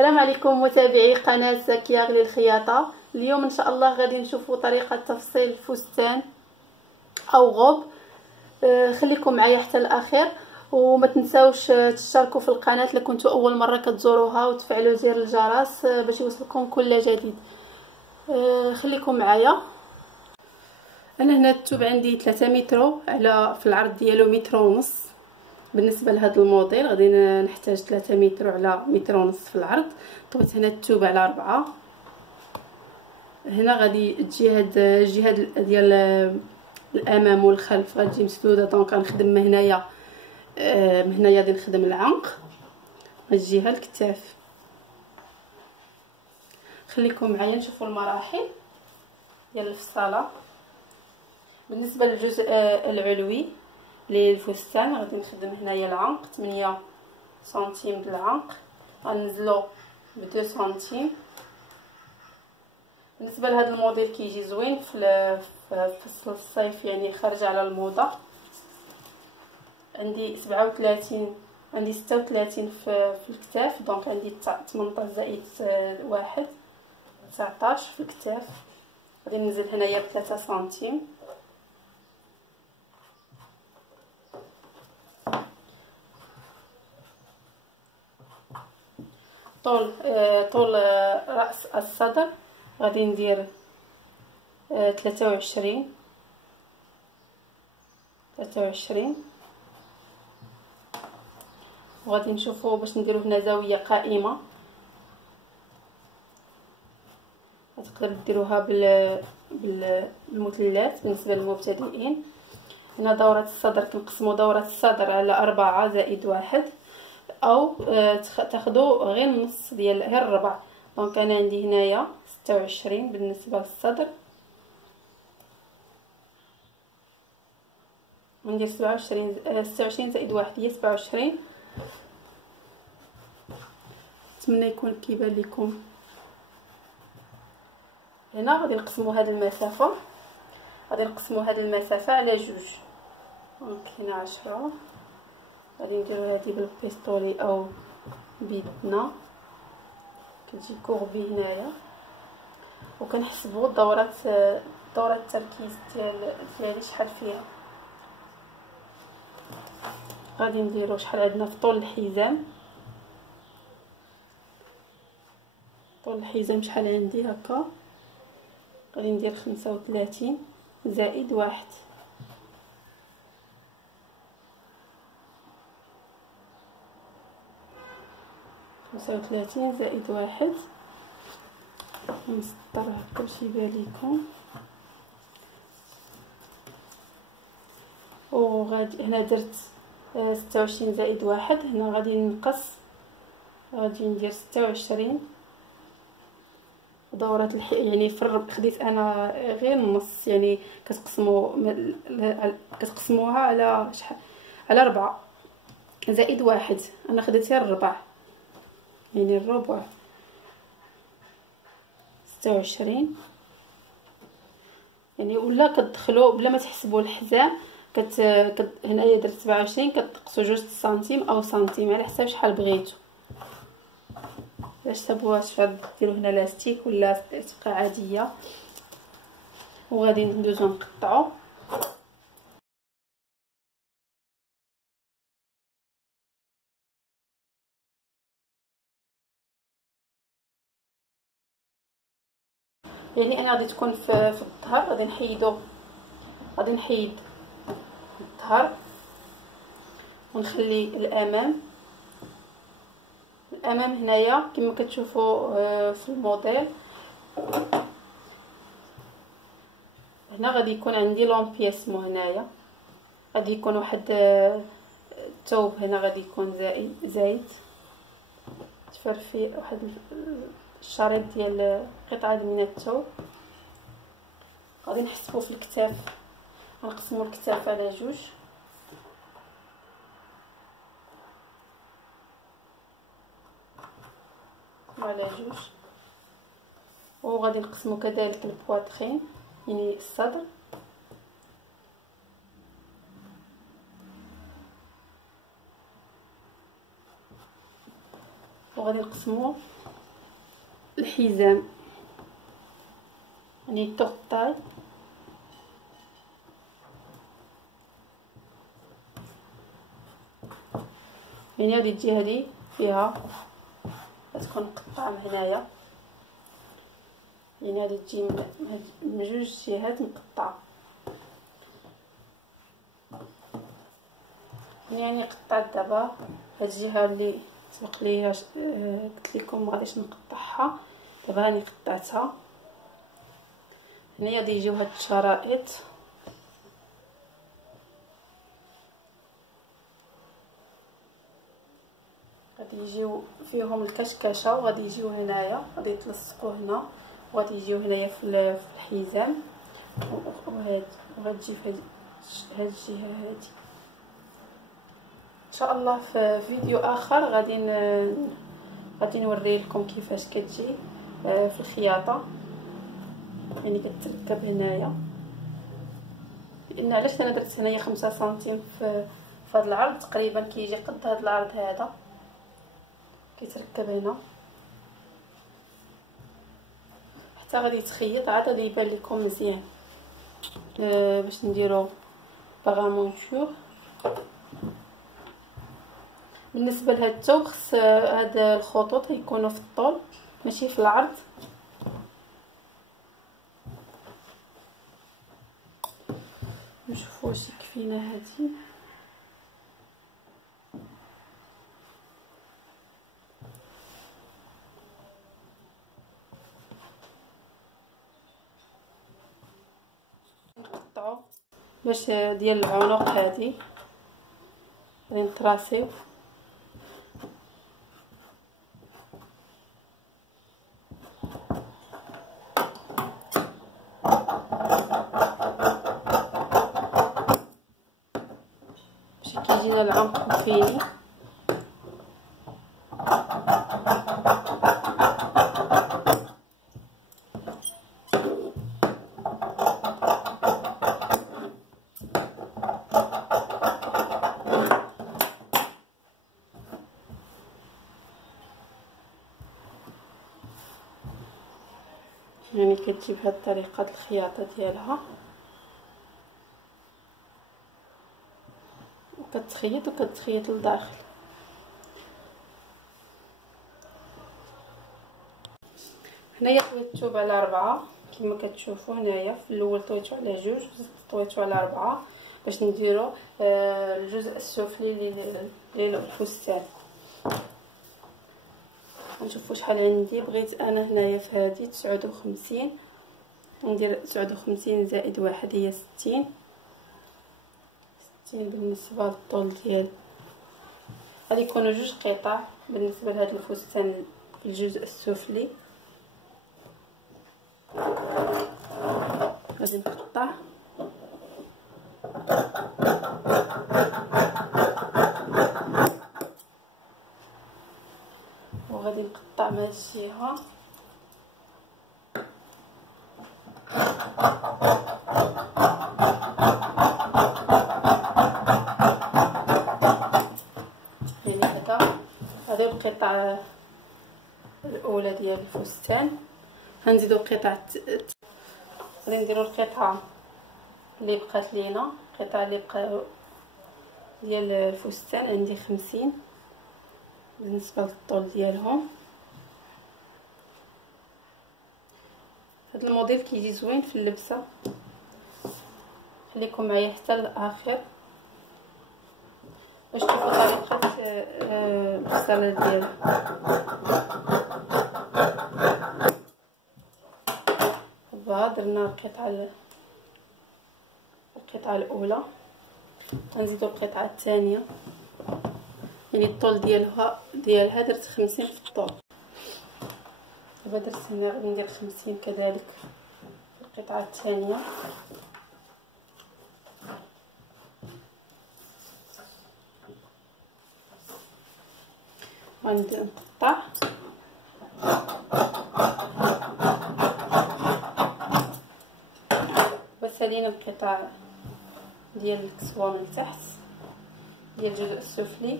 السلام عليكم متابعي قناه زكيه للخياطه. اليوم ان شاء الله غادي نشوفوا طريقه تفصيل فستان او غوب. خليكم معايا حتى الاخير، وما تنساوش تشتركوا في القناه الا كنتوا اول مره كتزوروها، وتفعلوا زر الجرس باش يوصلكم كل جديد. خليكم معايا. انا هنا الثوب عندي 3 متر على في العرض ديالو متر ونص. بالنسبه لهذا الموديل غادي نحتاج 3 متر على متر ونص في العرض. طويت هنا الثوب على 4. هنا غادي تجي هاد الجهه ديال الامام والخلف غتجي مسدوده، دونك غنخدم من هنايا غادي نخدم العنق، غتجي ها الكتاف. خليكم معايا نشوفوا المراحل ديال الفصاله. بالنسبه للجزء العلوي للفستان غادي نخدم هنايا العنق 8 سنتيم ديال العنق، غنزلو ب 2 سنتيم. بالنسبه لهذا الموديل كيجي زوين في فصل الصيف، يعني خارج على الموضه. عندي 37 عندي 36 في الكتاف، دونك عندي 18 زائد 1 19 في الكتاف. غادي ننزل هنايا ب 3 سنتيم. طول راس الصدر غادي ندير 23 وغادي نشوفوا باش نديرو هنا زاويه قائمه. تقدروا ديروها بالمثلث بالنسبه للمبتدئين. هنا دورة الصدر كنقسموا دورة الصدر على 4 زائد 1، او تاخذوا غير النص ديال غير الربع. دونك انا عندي هنايا 26 بالنسبه للصدر، ندير 26 زائد 1 هي 27. نتمنى يكون كيبان لكم. هنا غادي نقسموا هذه المسافه على جوج. دونك هنا 10. غادي نديرو هذه بالبيستولي او بيدنا، كتجي كوربي هنايا. وكنحسبوا دورة التركيز ديالي شحال فيها. غادي نديرو شحال عندنا في طول الحزام شحال عندي هكا. غادي ندير 35 زائد 1. زائد 1. نسطر هكا باش يبان لكم. وغادي هنا درت 26 زائد 1. هنا غادي ننقص، غادي ندير 26 دورة يعني في خديت انا غير النص، يعني كتقسموها على شحال، على 4 زائد 1. انا خديت غير الربع، يعني الربع 26. يعني ولا كتدخلوا بلا ما تحسبوا الحزام. هنايا درت 27 كتقصوا 2 سنتيم او سنتيم على حساب شحال بغيتو. باش تبغوا شحال ديروا هنا لاستيك ولا تبقى عاديه. وغادي ندوزو نقطعو. يعني انا غادي تكون في الظهر. غادي نحيد الظهر ونخلي الامام هنايا كما كتشوفوا في الموديل. هنا غادي يكون عندي لومبياسمو. هنايا غادي يكون واحد الثوب، هنا غادي يكون زايد تفرفي واحد الشريط ديال قطعه من الثوب. غادي نحسبوا في الكتاف، غنقسموا الكتاف على جوج. وغادي نقسموا كذلك البواترين، يعني الصدر. وغادي نقسموه الحزام، يعني توغطال. يعني هذه الجهه هذه فيها غتكون مقطعه من هنايا، يعني هذه تجي من جوج جهات مقطعه. يعني قطعت دابا هاد الجهه اللي سبق لي قلت لكم ما غاديش نقطعها، دابا راني قطعتها. هنا غادي يجيو هاد الشرائط، غادي يجيو فيهم الكشكشه، وغادي يجيو هنايا غادي يتلصقوا هنا، وغادي يجيو هنايا في الحزام، وغتجي في هاد الجهه هادي. ان شاء الله في فيديو اخر غادي نوري لكم كيفاش كتجي في الخياطه، يعني كتركب هنايا. لان علاش انا درت هنايا 5 سنتيم في هذا العرض، تقريبا كيجي قد هذا العرض هذا، كيتركب هنا حتى غادي يتخيط عاد غادي يبان لكم مزيان. باش نديرو باغامونتور. بالنسبه لهاد الثوب خص هاد الخطوط يكونوا في الطول ماشي في العرض. نشوفوا واش يكفينا هادي. نقطعوا باش ديال العنق هادي غادي نطراسيو. باش كيجينا العنق مفيني. يعني كتجي بهاد الطريقه الخياطه ديالها، وكتخيط لداخل. هنايا طويت على 4 كما كتشوفوا. هنايا في الاول طويتو على 2 طويتو على 4 باش نديرو الجزء السفلي للفستان. نشوفوا شحال عندي. بغيت انا هنايا في هذه 59، ندير 59 زائد 1 هي 60 بالنسبه للطول ديال. غادي يكونوا 2 قطع بالنسبه لهذا الفستان في الجزء السفلي. غادي نقطع وغادي نقطع من هذه الجهه. يعني هذا القطعه الاولى ديال الفستان. غنزيدو قطعه، غادي نديرو القطعه اللي بقات لينا. القطعه اللي بقى ديال الفستان عندي 50 بالنسبه للطول ديالهم. هذا الموديل كيجي زوين في اللبسه. خليكم معايا حتى الاخر باش تشوفوا طريقه الغساله ديالها. دابا درنا القطعه الاولى، غنزيدو القطعه الثانيه. يعني الطول ديالها درت 50 في الطول. دابا درت هنا غادي ندير 50 كذلك في القطعه الثانيه. غنبدا نقطع وسالينا القطع ديال الكسوه من تحت ديال الجزء السفلي.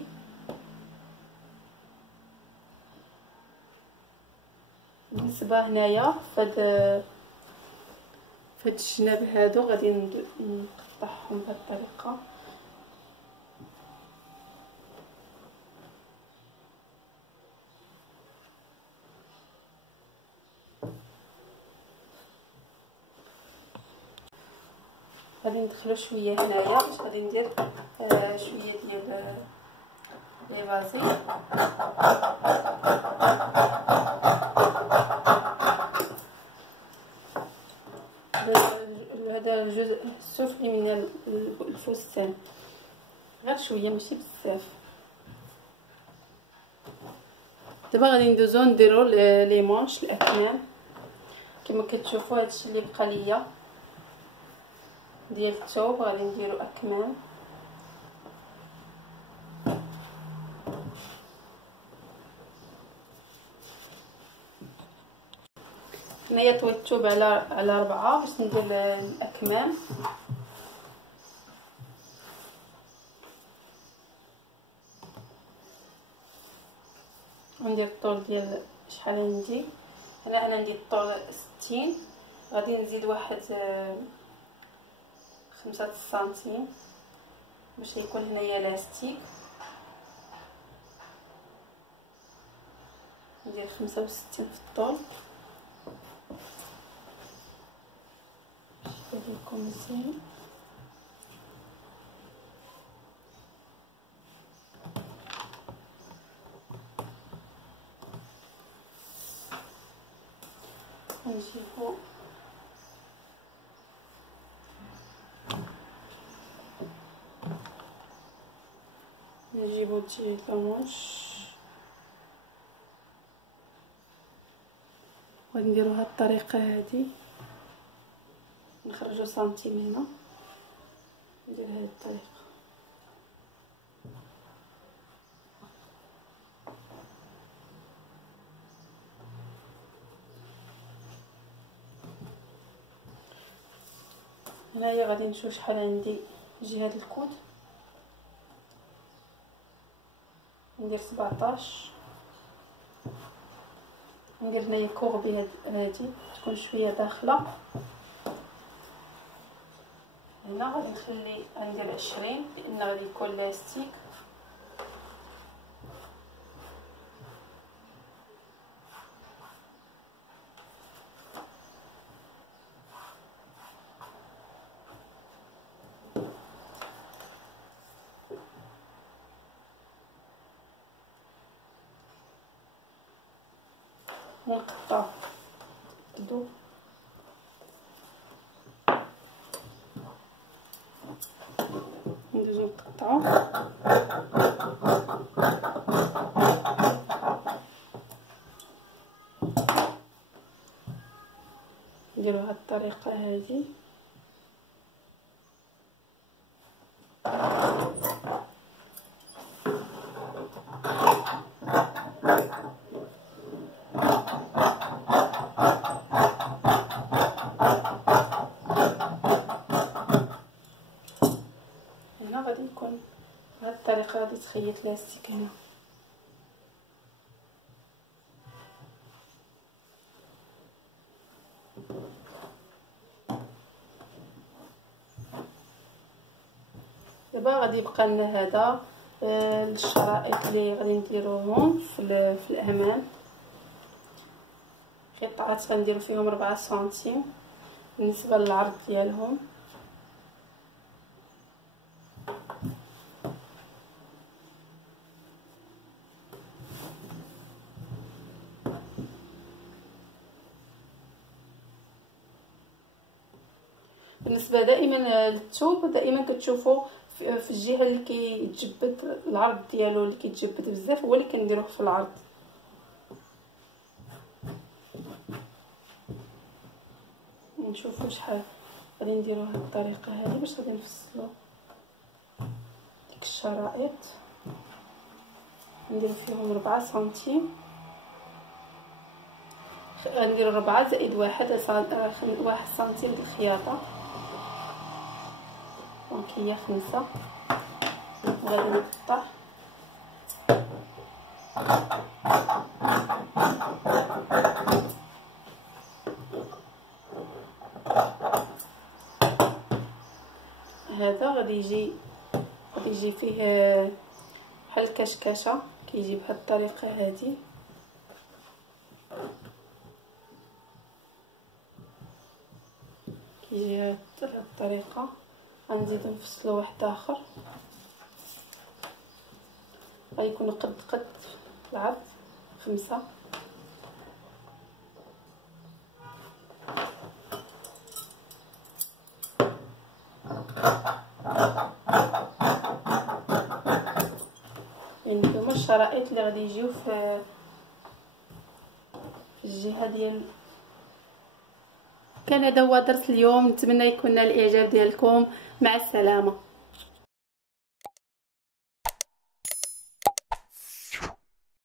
بالنسبه هنايا فهاد الجناب هادو غادي نقطعهم بهذه الطريقه. غادي ندخلو شويه هنايا باش غادي ندير شويه ديال لي فازي. هذا الجزء السفلي من الفستان غير شويه ماشي بزاف. دابا غادي ندوزو نديرو لي مونش الاكمام. كما كتشوفوا هادشي اللي بقى ليا ديال الثوب غادي نديرو اكمام. هنايا طويت الثوب على 4 باش ندير الاكمام. وندير الطول ديال شحال عندي انا عندي الطول 60. غادي نزيد واحد 5 سنتيم باش يكون هنايا لاستيك. ندير 65 في الطول باش يكون مزيان. نجيبو تي لامونش وغادي نديرو هاد الطريقه هادي. نخرجو سنتيم هنا ندير هاد الطريقه. هنايا غادي نشوف شحال عندي جهه الكود. ندير 17. ندير هنايا كوربي هادي تكون شويه داخله هنا. غادي نخلي ندير 20 لان غادي يكون لاستيك. نقطع دو ندوزو نقطعو. نديرو هاد الطريقه هادي. هنا غادي يكون بهاد الطريقه غادي تخيط لاستيك هنا. دابا غادي يبقى لنا هذا الشرائط اللي غادي نديروهم في الامام. قطعات غنديرو فيهم 4 سنتيم بالنسبه للعرض ديالهم. بالنسبه دائما للثوب دائما كتشوفوا في الجهه اللي كيتجبد العرض ديالو اللي كيتجبد بزاف هو اللي كنديروه في العرض. نشوفوا شحال غادي نديروا هاد الطريقه هذه باش غادي نفصلوا ديك الشرائط. نديرو فيهم 4 سنتيم. غنديروا 4 زائد 1 سنتيم ديال الخياطه دونك هي 5. غادي نقطع هذا غادي يجي فيه بحال الكشكشه، كيجي بهذه الطريقه هذه. كيجي بهذه الطريقه. غنزيد نفصلو واحد اخر غيكون قد العرض 5. يعني هما الشرائط اللي غادي يجيو في الجهه ديال. كان هذا هو درس اليوم، نتمنى يكون نال الاعجاب ديالكم. مع السلامه.